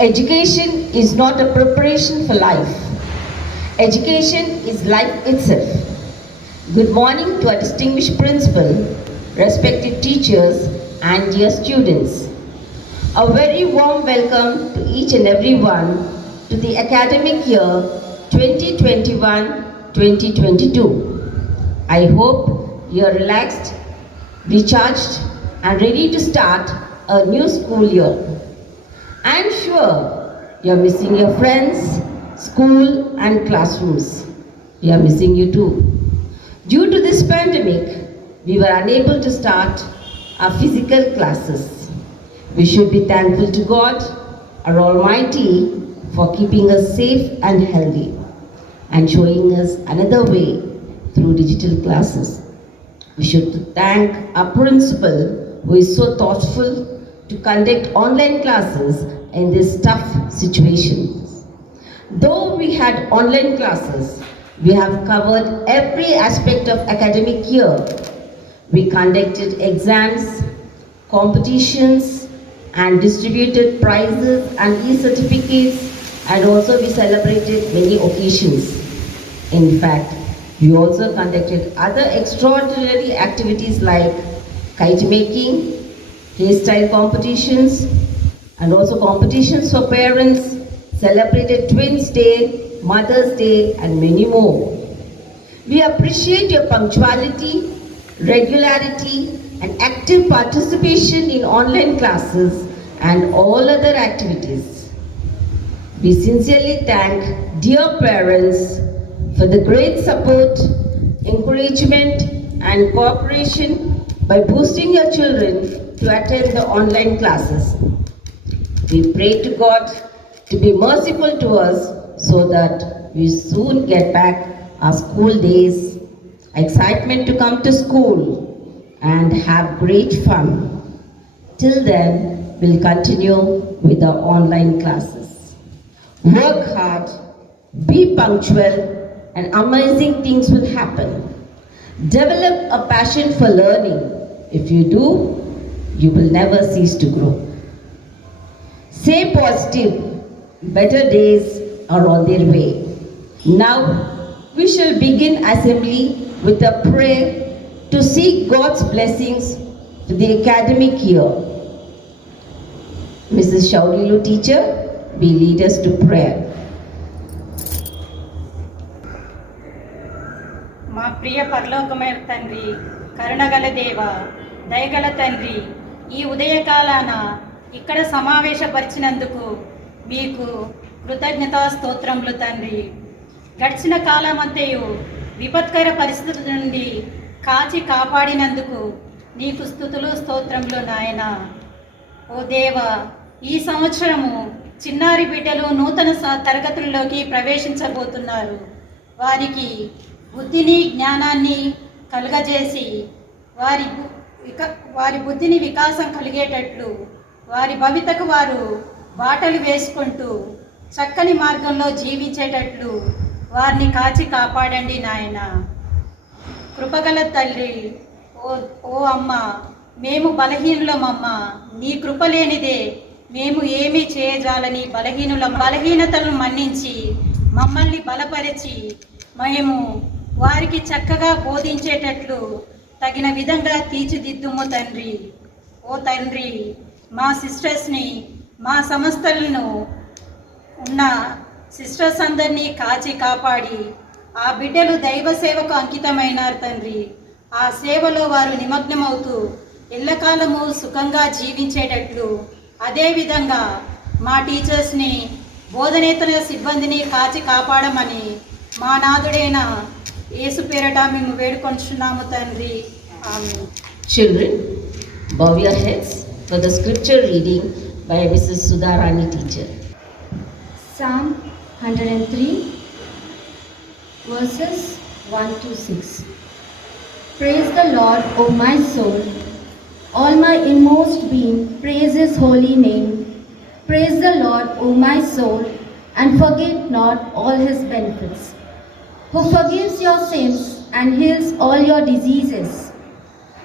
Education is not a preparation for life. Education is life itself. Good morning to our distinguished principal, respected teachers, and dear students. A very warm welcome to each and every one to the academic year 2021-2022. I hope you are relaxed, recharged, and ready to start a new school year. I'm sure you're missing your friends, school, and classrooms. We are missing you too. Due to this pandemic, we were unable to start our physical classes. We should be thankful to God, our Almighty, for keeping us safe and healthy and showing us another way through digital classes. We should thank our principal, who is so thoughtful to conduct online classes in this tough situation. Though we had online classes, we have covered every aspect of academic year. We conducted exams, competitions, and distributed prizes and e-certificates, and also we celebrated many occasions. In fact, we also conducted other extraordinary activities like kite making, hairstyle competitions, and also competitions for parents, celebrated Twins Day, Mother's Day, and many more. We appreciate your punctuality, regularity, and active participation in online classes and all other activities. We sincerely thank dear parents for the great support, encouragement, and cooperation by boosting your children to attend the online classes. We pray to God to be merciful to us so that we soon get back our school days, excitement to come to school, and have great fun. Till then, we'll continue with our online classes. Work hard, be punctual, and amazing things will happen. Develop a passion for learning. If you do, you will never cease to grow. Stay positive, better days are on their way. Now, we shall begin assembly with a prayer to seek God's blessings for the academic year. Mrs. Shaurilu teacher, will lead us to prayer. మా ప్రియ పరలోకమైన తండ్రి, కరుణగల దేవ, దయగల తండ్రి, ఈ ఉదయకాలాన ఇక్కడ సమావేశపరిచినందుకు మీకు కృతజ్ఞతా స్తోత్రములు తండ్రి. గడిచిన కాలమంతయు విపత్కర పరిస్థితుల నుండి కాచి కాపాడినందుకు నీకు స్తుతులు స్తోత్రములు నాయన. ఓ దేవ, ఈ సంవత్సరము చిన్నారి బిడ్డలు నూతన తరగతుల్లోకి ప్రవేశించబోతున్నారు. వారికి బుద్ధిని జ్ఞానాన్ని కలుగజేసి వారి బుద్ధిని వికాసం కలిగేటట్లు వారి భవితకు వారు బాటలు వేసుకుంటూ చక్కని మార్గంలో జీవించేటట్లు వారిని కాచి కాపాడండి నాయన. కృపగల తల్లి, ఓ అమ్మ, మేము బలహీనులమమ్మ, నీ కృప లేనిదే మేము ఏమీ చేయజాలని బలహీనతలను మన్నించి మమ్మల్ని బలపరిచి మేము వారికి చక్కగా బోధించేటట్లు తగిన విధంగా తీర్చిదిద్దుము తండ్రి. ఓ తండ్రి, మా సిస్టర్స్ని, మా సంస్థలను ఉన్న సిస్టర్స్ అందరినీ కాచి కాపాడి ఆ బిడ్డలు దైవ సేవకు అంకితమైనారు తండ్రి. ఆ సేవలో వారు నిమగ్నమవుతూ ఎల్లకాలము సుఖంగా జీవించేటట్లు అదేవిధంగా మా టీచర్స్ని, బోధనేతర సిబ్బందిని కాచి కాపాడమని మా నాథుడైన యేసు పేరట మేము వేడుకొంచున్నాము తండ్రి. ఆమేన్. Children, bow your heads for the scripture reading by Mrs. Sudharani teacher. Psalm 103 verses 1 to 6. Praise the Lord, O my soul. All my inmost being, praise his holy name. Praise the Lord, O my soul, and forget not all his benefits, who forgives your sins and heals all your diseases,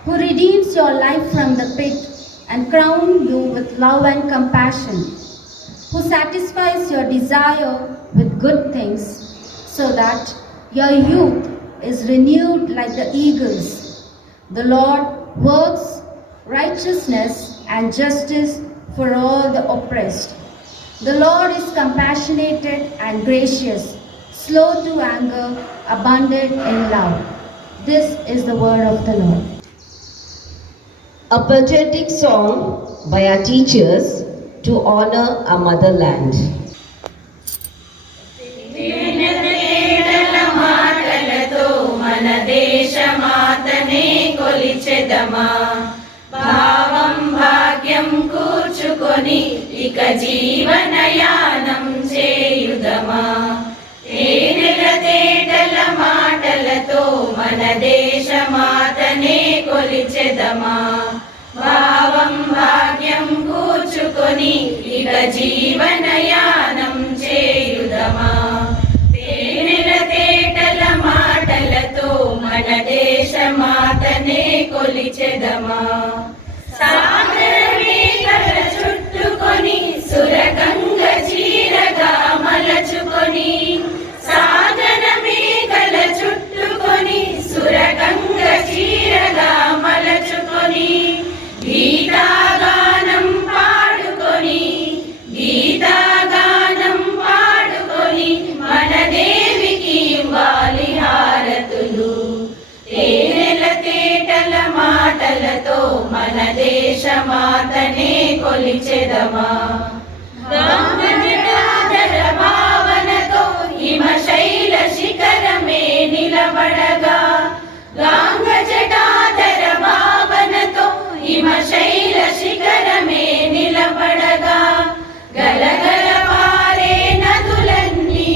who redeems your life from the pit and crown you with love and compassion, who satisfies your desire with good things, so that your youth is renewed like the eagles. The Lord works righteousness and justice for all the oppressed. The Lord is compassionate and gracious, slow to anger, abundant in love. This is the word of the Lord. A patriotic song by our teachers to honor our motherland. మాటలతో మన దేశమాతనే కొలిచెదమా, భావం భాగ్యం కూర్చుకొని ఇక జీవనయానం చేయుదమా. తేనెల తేటల మాటలతో మన దేశమాతనే కొలిచెదమా, భావం భాగ్యం కూర్చుకొని ఇక జీవనయానం చేయుదమా. తేనెల తేటల మాటలతో మన దేశమాతనే కొలిచెదమా. సాగరమేఖల చుట్టుకొని సురగంగ చీరగా మలచుకొని, సాగరమేఖల చుట్టుకొని సురగంగ చీరగా మలచుకొని, గీతాగానం పాడుకొని, గీతాగానం పాడుకొని మన దేవికి ఇవ్వాలి హారతులు. తేనెల తేటల మాటలతో మన దేశమాతనే కొలిచెదమా, గాంగజటాధర భావనతో హిమశైల శిఖరమే నిలబడగా, గాంగజటాధర భావనతో హిమశైల శిఖరమే నిలబడగా, గలగల పారే నదులన్నీ,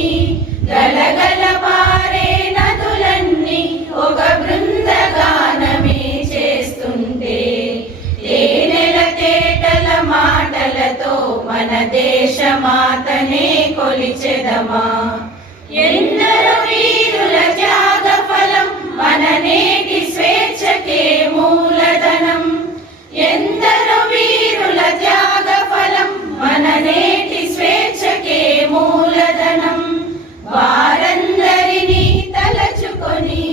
గలగల పారే నదులన్నీ ఒక బృందగానమే చేస్తుంటే, తేనెల తేటల మాటలతో మన దేశమాతనే కొలిచెదమా. ఎందరో వీరుల త్యాగ ఫలం మన నేటి స్వేచ్ఛకే మూలధనం, ఎందరో వీరుల త్యాగ ఫలం మన నేటి స్వేచ్ఛకే మూలధనం. వారందరినీ తలచుకొని,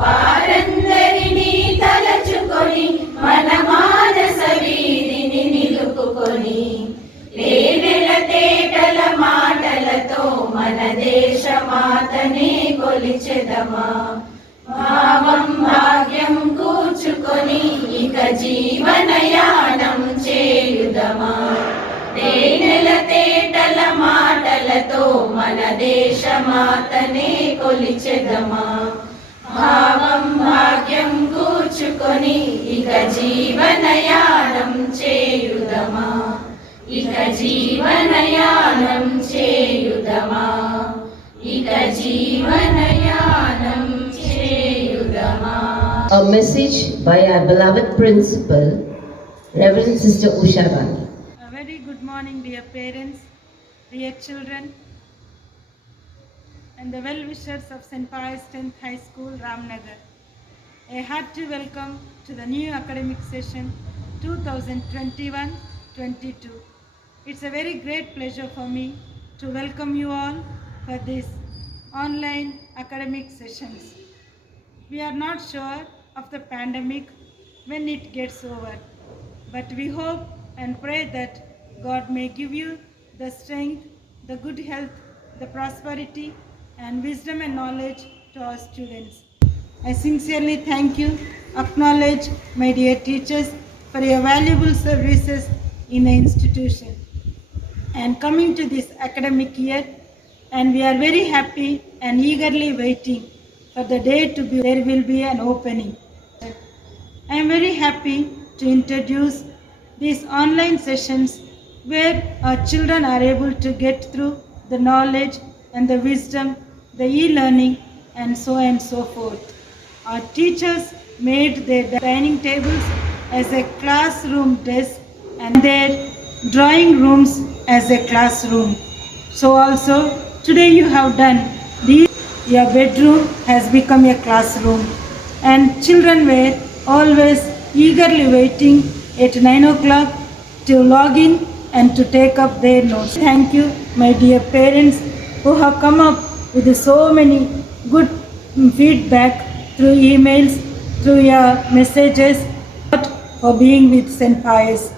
వారందరినీ తలచుకొని మన మానస వీధిని నిలుపుకొని, తేనెల తేటల మాటలతో మన దేశమాతనే కొలిచెదమా, భావం భాగ్యం కూర్చుకొని ఇక జీవనయానం చేయుదమా. తేనెల తేటల మాటలతో మన దేశమాతనే కొలిచెదమా, భావం భాగ్యం కూర్చుకొని ఇక జీవనయానం చేయుదమా, ఇక జీవనయానం చేయుదమా, ఇక జీవనయానం చేయుదమా. A message by our beloved principal, Reverend Sister Usha Rani. A very good morning, dear parents, dear children, and the well-wishers of St. Pius X High School, Ramnagar. A hearty welcome to the new academic session 2021-22. It's a very great pleasure for me to welcome you all for this online academic sessions. We are not sure of the pandemic when it gets over, but we hope and pray that God may give you the strength, the good health, the prosperity and wisdom and knowledge to our students. I sincerely thank you, acknowledge my dear teachers for your valuable services in the institution. And coming to this academic year, and we are very happy and eagerly waiting for the day to be there will be an opening. I am very happy to introduce these online sessions where our children are able to get through the knowledge and the wisdom, the e-learning and so forth. Our teachers made their dining tables as a classroom desk and their drawing rooms as a classroom. So also today you have done these. Your bedroom has become a classroom, and children were always eagerly waiting at 9 o'clock to log in and to take up their notes. Thank you, my dear parents, who have come up with so many good feedback through emails, through your messages, for being with St. Pius.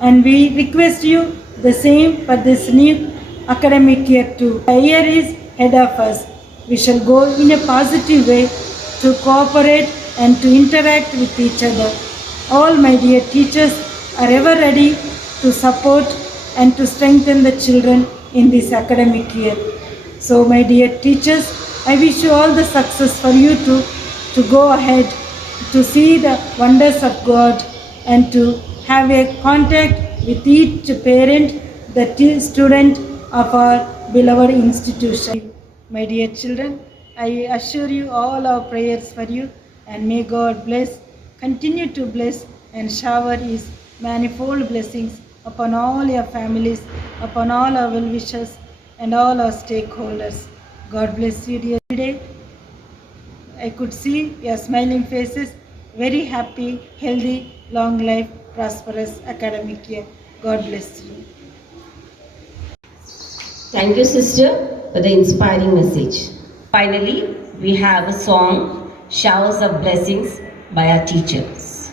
And we request you the same for this new academic year too. The year is ahead of us. We shall go in a positive way to cooperate and to interact with each other. All my dear teachers are ever ready to support and to strengthen the children in this academic year. So my dear teachers, I wish you all the success for you to go ahead, to see the wonders of God and to have a contact with each parent, the student of our beloved institution. My dear children, I assure you all our prayers for you, and may God bless, continue to bless and shower His manifold blessings upon all your families, upon all our well-wishers and all our stakeholders. God bless you, dear. Today, I could see your smiling faces, very happy, healthy, long life, prosperous academic year. God bless you. Thank you, sister, for the inspiring message. Finally, we have a song, Showers of Blessings, by our teachers.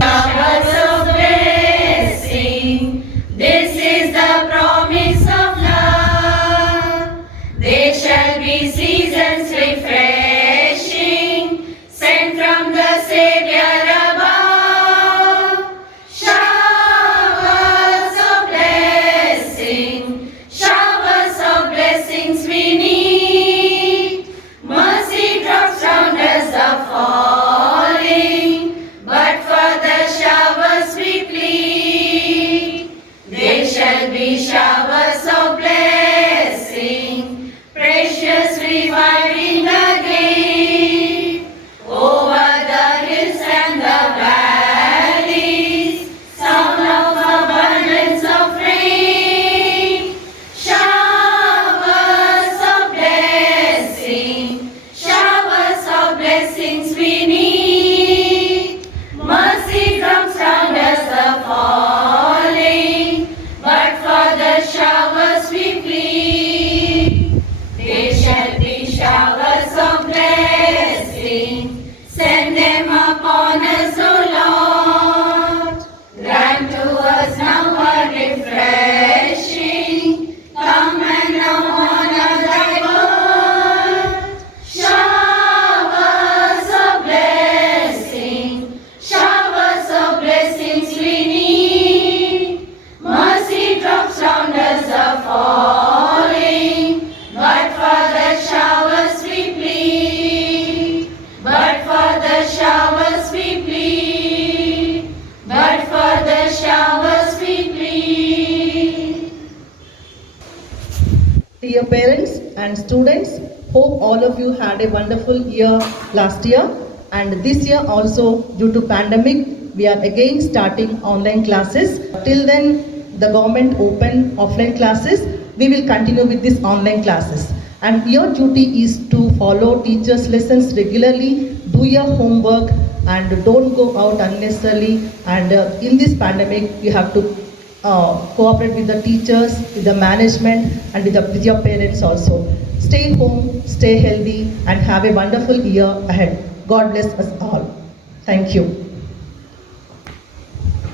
Showers of blessing, this is the promise of love. There shall be seasons refreshing, sent from the Savior above. Showers of blessing, showers of blessings we need. Mercy drops round us are falling, but for the showers we plead. There shall be showers of blessing, precious reviving again, over the hills and the valleys, sound of abundance of rain. Showers of blessing, showers of blessings we need. Mercy drops round us are falling, but for the showers we plead. There shall be showers of blessing, send them upon us, O Lord. Grant to us now a refreshing, come and now honor thy word. Showers of blessing, showers of blessings we need. Mercy drops round us are falling, but for the showers we plead. But for the showers we plead. But for the showers we plead. Dear parents and students, hope all of you had a wonderful year last year, and this year also, due to pandemic, we are again starting online classes. Till then, the government open offline classes. We will continue with these online classes. And your duty is to follow teachers' lessons regularly, do your homework, and don't go out unnecessarily. And in this pandemic, you have to cooperate with the teachers, with the management, and with your parents also. Stay home, stay healthy, and have a wonderful year ahead. God bless us all. Thank you.